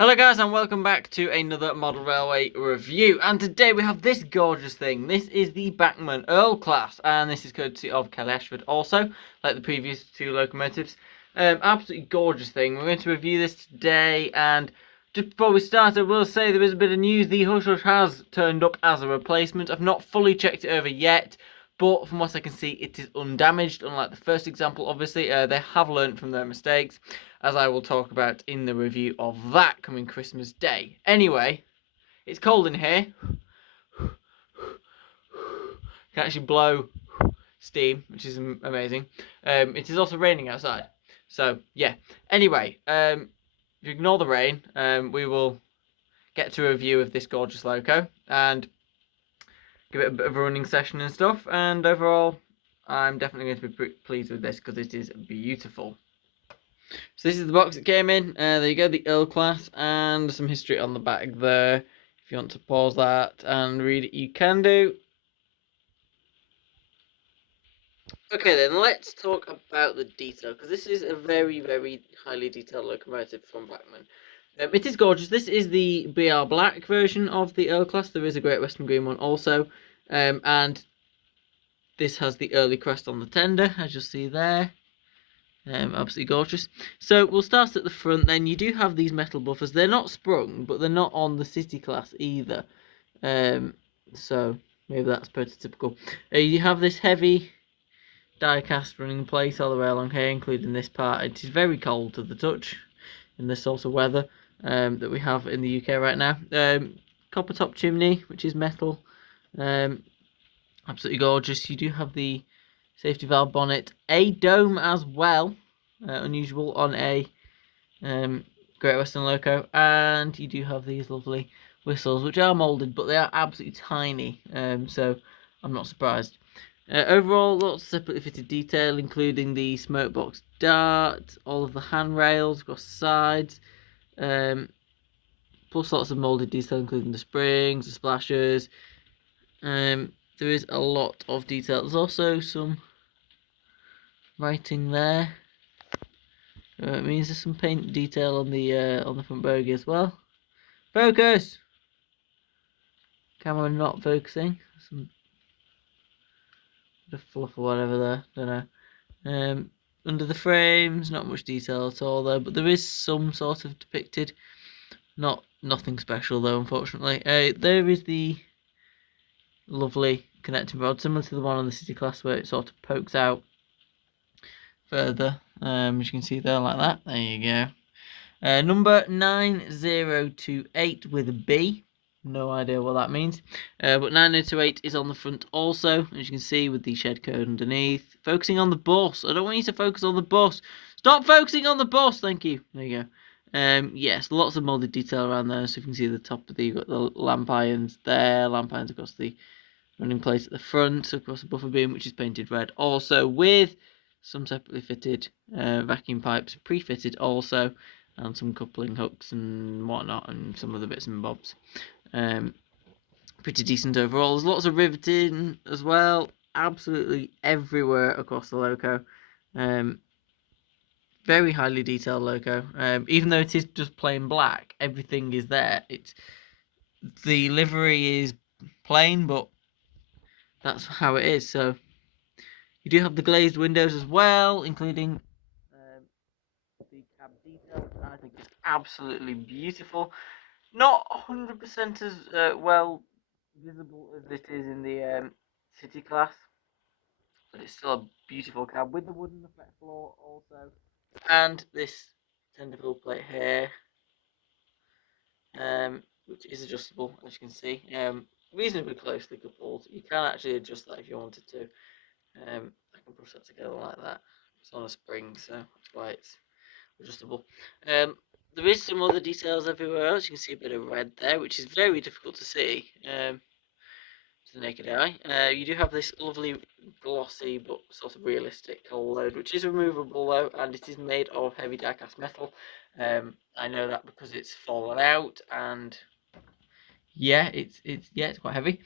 Hello guys and welcome back to another model railway review, and today we have this gorgeous thing. This is the Bachmann Earl Class, and this is courtesy of Kelly Ashford also, like the previous two locomotives. Absolutely gorgeous thing. We're going to review this today, and just before we start I will say there is a bit of news. The Hush Hush has turned up as a replacement. I've not fully checked it over yet, but from what I can see it is undamaged, unlike the first example. Obviously they have learnt from their mistakes, as I will talk about in the review of that coming Christmas Day. Anyway, it's cold in here. You can actually blow steam, which is amazing. It is also raining outside. So, yeah. Anyway, if you ignore the rain, we will get to a review of this gorgeous loco and give it a bit of a running session and stuff. And overall, I'm definitely going to be pleased with this because it is beautiful. So this is the box it came in. There you go, the Earl Class, and some history on the back there. If you want to pause that and read it, you can do. Okay then, let's talk about the detail, because this is a very, very highly detailed locomotive from Bachmann. It is gorgeous. This is the BR Black version of the Earl Class. There is a Great Western Green one also. And this has the early crest on the tender, as you'll see there. Absolutely gorgeous. So we'll start at the front. Then you do have these metal buffers. They're not sprung, but they're not on the City Class either. So maybe that's prototypical. You have this heavy die cast running in place all the way along here, including this part. It is very cold to the touch in this sort of weather that we have in the UK right now. Copper top chimney, which is metal. Absolutely gorgeous. You do have the safety valve bonnet, a dome as well, unusual on a Great Western loco, and you do have these lovely whistles, which are moulded, but they are absolutely tiny, so I'm not surprised. Overall, lots of separately fitted detail, including the smoke box dart, all of the handrails across the sides, plus lots of moulded detail, including the springs, the splashers. There is a lot of detail. There's also some writing there. It means there's some paint detail on the front bogie as well. Focus! Camera not focusing. Some bit of fluff or whatever there. Don't know. Under the frames, not much detail at all though, but there is some sort of depicted. Nothing special though, unfortunately. There is the lovely connecting rod, similar to the one on the City Class, where it sort of pokes out further, as you can see there, like that. There you go. Number 9028 with a B. No idea what that means. But 9028 is on the front also, as you can see, with the shed code underneath. Focusing on the bus. I don't want you to focus on the bus. Stop focusing on the bus. Thank you. There you go. Yes, lots of molded detail around there. So you can see the top of you've got the lamp irons there, lamp irons across the running plate at the front, across the buffer beam, which is painted red also, with some separately fitted vacuum pipes pre-fitted also, and some coupling hooks and whatnot, and some other bits and bobs. Pretty decent overall. There's lots of riveting as well, absolutely everywhere across the loco. Very highly detailed loco. Even though it is just plain black, everything is there. The livery is plain, but that's how it is. So you do have the glazed windows as well, including the cab detail, which I think is absolutely beautiful. Not 100% as well visible as it is in the City Class, but it's still a beautiful cab with the wood and the flat floor also, and this tender plate here, which is adjustable, as you can see, reasonably closely coupled. You can actually adjust that if you wanted to. I can push that together like that. It's on a spring, so that's why it's adjustable. There is some other details everywhere else. You can see a bit of red there, which is very difficult to see to the naked eye. You do have this lovely glossy but sort of realistic hull load, which is removable though, and it is made of heavy die-cast metal. I know that because it's fallen out, and yeah, it's quite heavy.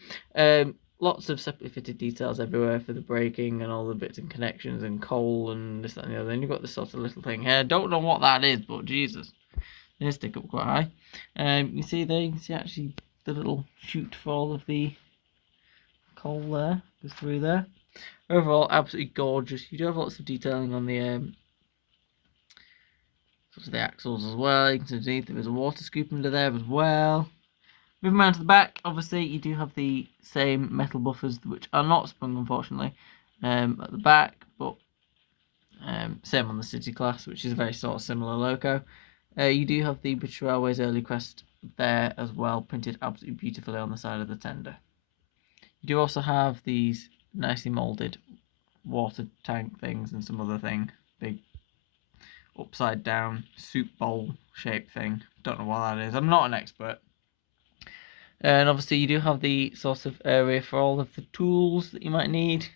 Lots of separately fitted details everywhere for the braking and all the bits and connections and coal and this, that, and the other. And you've got this sort of little thing here. Don't know what that is, but Jesus. They stick up quite high. You see there, you can see actually the little chute for all of the coal there, goes through there. Overall, absolutely gorgeous. You do have lots of detailing on the axles as well. You can see underneath there is a water scoop under there as well. Moving around to the back, obviously you do have the same metal buffers, which are not sprung unfortunately, at the back, but same on the City Class, which is a very sort of similar logo. You do have the British Railways early crest there as well, printed absolutely beautifully on the side of the tender. You do also have these nicely moulded water tank things and some other thing, big upside down soup bowl shaped thing. Don't know what that is. I'm not an expert. And obviously you do have the sort of area for all of the tools that you might need.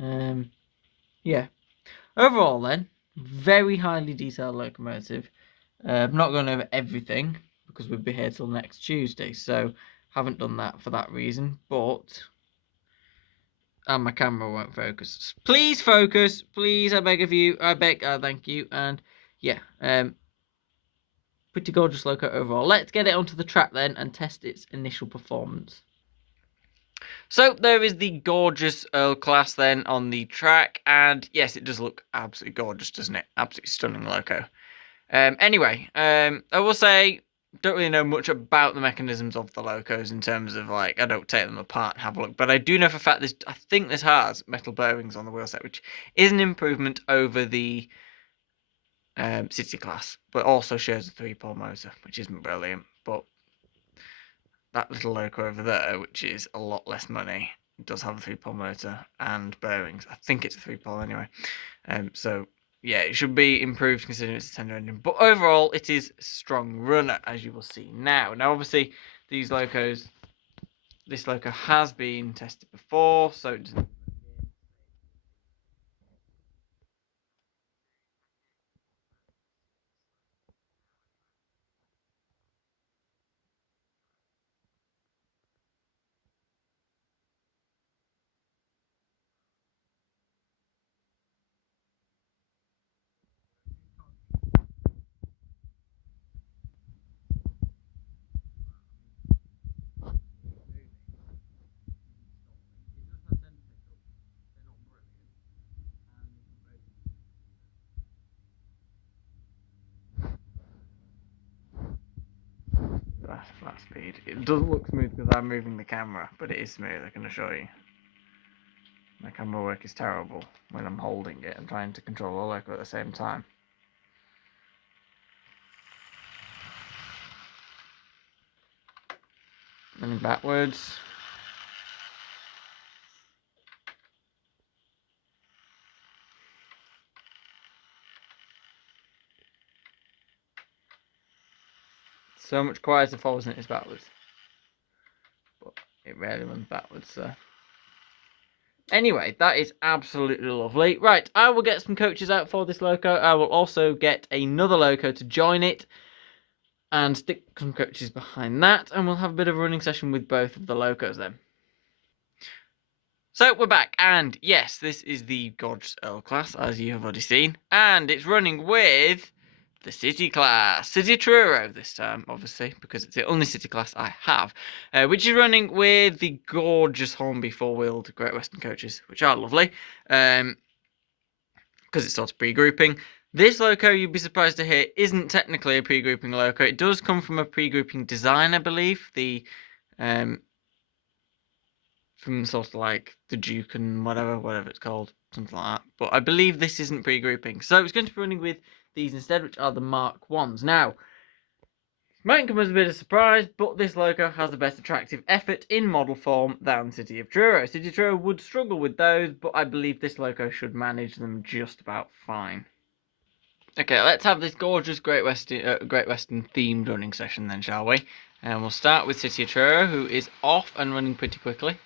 Yeah. Overall then, very highly detailed locomotive. I'm not going over everything because we'll be here till next Tuesday, so haven't done that for that reason, but and my camera won't focus. Please focus, please, I beg of you. I beg, thank you. And yeah, pretty gorgeous loco overall. Let's get it onto the track then and test its initial performance. So there is the gorgeous Earl Class then on the track, and yes, it does look absolutely gorgeous, doesn't it? Absolutely stunning loco. Anyway, I will say, don't really know much about the mechanisms of the locos in terms of, like, I don't take them apart and have a look, but I do know for a fact I think this has metal bearings on the wheel set, which is an improvement over the City Class, but also shares a 3-pole motor, which isn't brilliant, but that little loco over there, which is a lot less money, does have a 3-pole motor and bearings. I think it's a 3-pole anyway. So yeah, it should be improved considering it's a tender engine. But overall, it is a strong runner, as you will see now. Now, obviously, this loco has been tested before, so it doesn't. That's flat speed. It doesn't look smooth because I'm moving the camera, but it is smooth, I can assure you. My camera work is terrible when I'm holding it and trying to control the loco at the same time. Running backwards. So much quieter forwards than it is backwards. But it rarely runs backwards, so. Anyway, that is absolutely lovely. Right, I will get some coaches out for this loco. I will also get another loco to join it and stick some coaches behind that, and we'll have a bit of a running session with both of the locos then. So we're back, and yes, this is the gorgeous Earl Class, as you have already seen, and it's running with the City Class, City Truro this time, obviously, because it's the only City Class I have, which is running with the gorgeous Hornby four-wheeled Great Western coaches, which are lovely, because it's sort of pre-grouping. This loco, you'd be surprised to hear, isn't technically a pre-grouping loco. It does come from a pre-grouping design, I believe, from sort of like the Duke and whatever it's called, something like that. But I believe this isn't pre-grouping. So it's going to be running with these instead, which are the Mark 1s. Now, might come as a bit of a surprise, but this loco has a better attractive effort in model form than City of Truro. City of Truro would struggle with those, but I believe this loco should manage them just about fine. Okay, let's have this gorgeous Great Western themed running session then, shall we? And we'll start with City of Truro, who is off and running pretty quickly.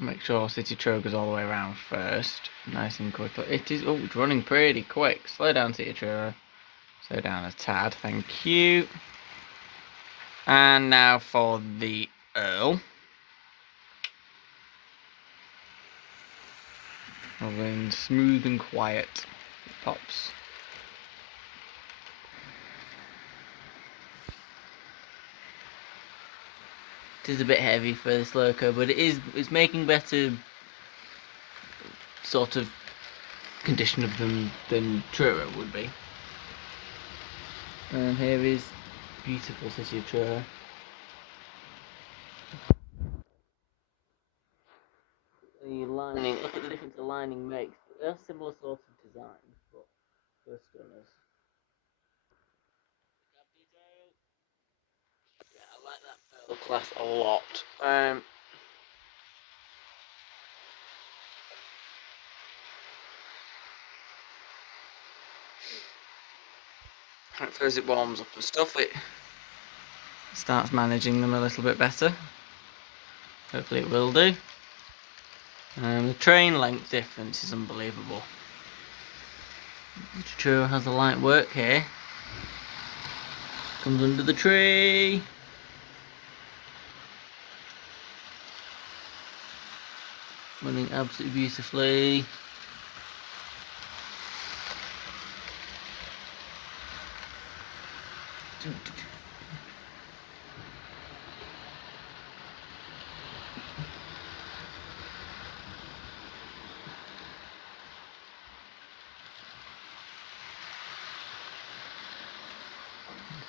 Make sure City Truro goes all the way around first, nice and quickly. It's running pretty quick. Slow down, City Truro. Slow down a tad, thank you. And now for the Earl. Rolling smooth and quiet. It pops. It is a bit heavy for this loco, but it's making better sort of condition of them than Truro would be. And here is beautiful city of Truro. The lining, look at the difference the lining makes. They're similar sort of designs, but they're stunners. Yeah, I like that Earl Class a lot. Hopefully as it warms up and stuff, it starts managing them a little bit better. Hopefully it will do. The train length difference is unbelievable. Truro has a light work here. Comes under the tree. Running absolutely beautifully.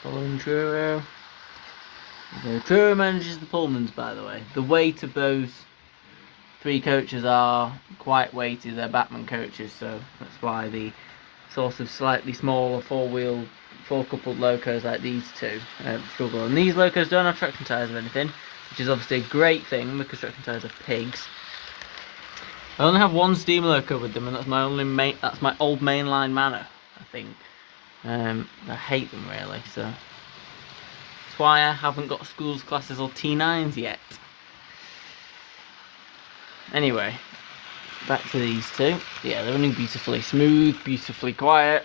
Following Truro. Truro manages the Pullmans, by the way. The weight of those 3 coaches are quite weighty. They're Bachmann coaches, so that's why the sort of slightly smaller 4-coupled locos like these two struggle. And these locos don't have traction tyres or anything, which is obviously a great thing because traction tyres are pigs. I only have one steam loco with them, and that's my old mainline Manor, I think. I hate them really, so that's why I haven't got schools, classes or T9s yet. Anyway, back to these two. Yeah, they're running beautifully smooth, beautifully quiet.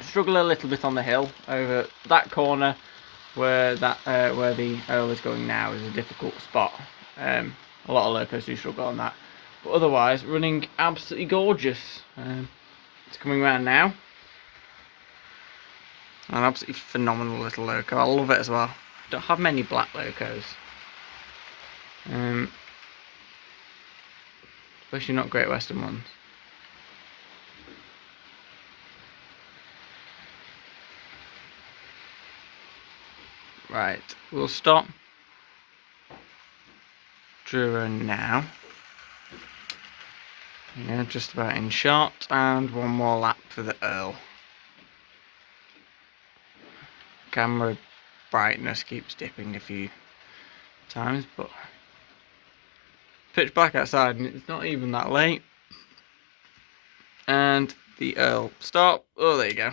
Struggle a little bit on the hill over that corner where the Earl is going now is a difficult spot. A lot of locos do struggle on that, but otherwise running absolutely gorgeous. It's coming around now. An absolutely phenomenal little loco. I love it as well. Don't have many black locos. Especially not Great Western ones. Right, we'll stop Truro now. Yeah, just about in shot, and one more lap for the Earl. Camera brightness keeps dipping a few times, but pitch black outside and it's not even that late. And the Earl stop. Oh, there you go.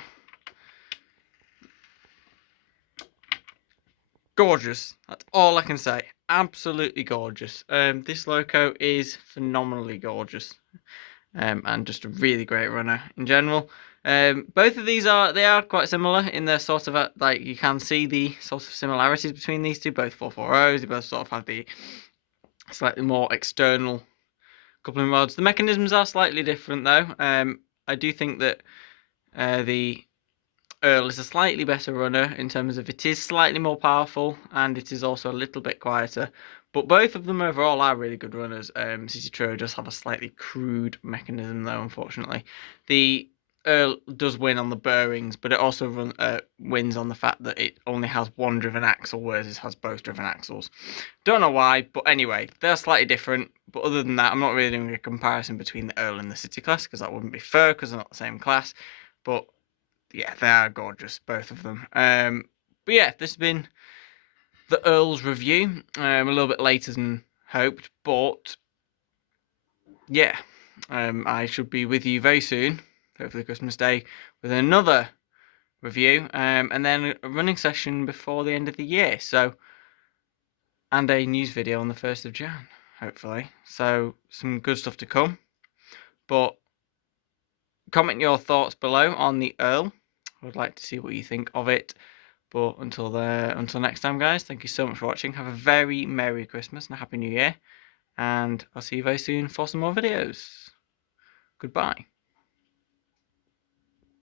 Gorgeous. That's all I can say. Absolutely gorgeous. This loco is phenomenally gorgeous. And just a really great runner in general. Both of these are quite similar in their sort of like you can see the sort of similarities between these two. Both 440s. They both sort of have the slightly more external coupling rods. The mechanisms are slightly different though. I do think that the Earl is a slightly better runner in terms of it is slightly more powerful and it is also a little bit quieter. But both of them overall are really good runners. City Truro does have a slightly crude mechanism though, unfortunately. The Earl does win on the bearings, but it also wins on the fact that it only has one driven axle, whereas it has both driven axles. Don't know why, but anyway, they're slightly different. But other than that, I'm not really doing a comparison between the Earl and the City class, because that wouldn't be fair, because they're not the same class. But yeah, they are gorgeous, both of them. But yeah, this has been the Earl's review. A little bit later than hoped, but yeah, I should be with you very soon, hopefully Christmas Day, with another review, and then a running session before the end of the year. So, and a news video on the 1st of Jan, hopefully. So, some good stuff to come. But comment your thoughts below on the Earl. I would like to see what you think of it. But until next time, guys, thank you so much for watching. Have a very Merry Christmas and a Happy New Year. And I'll see you very soon for some more videos. Goodbye.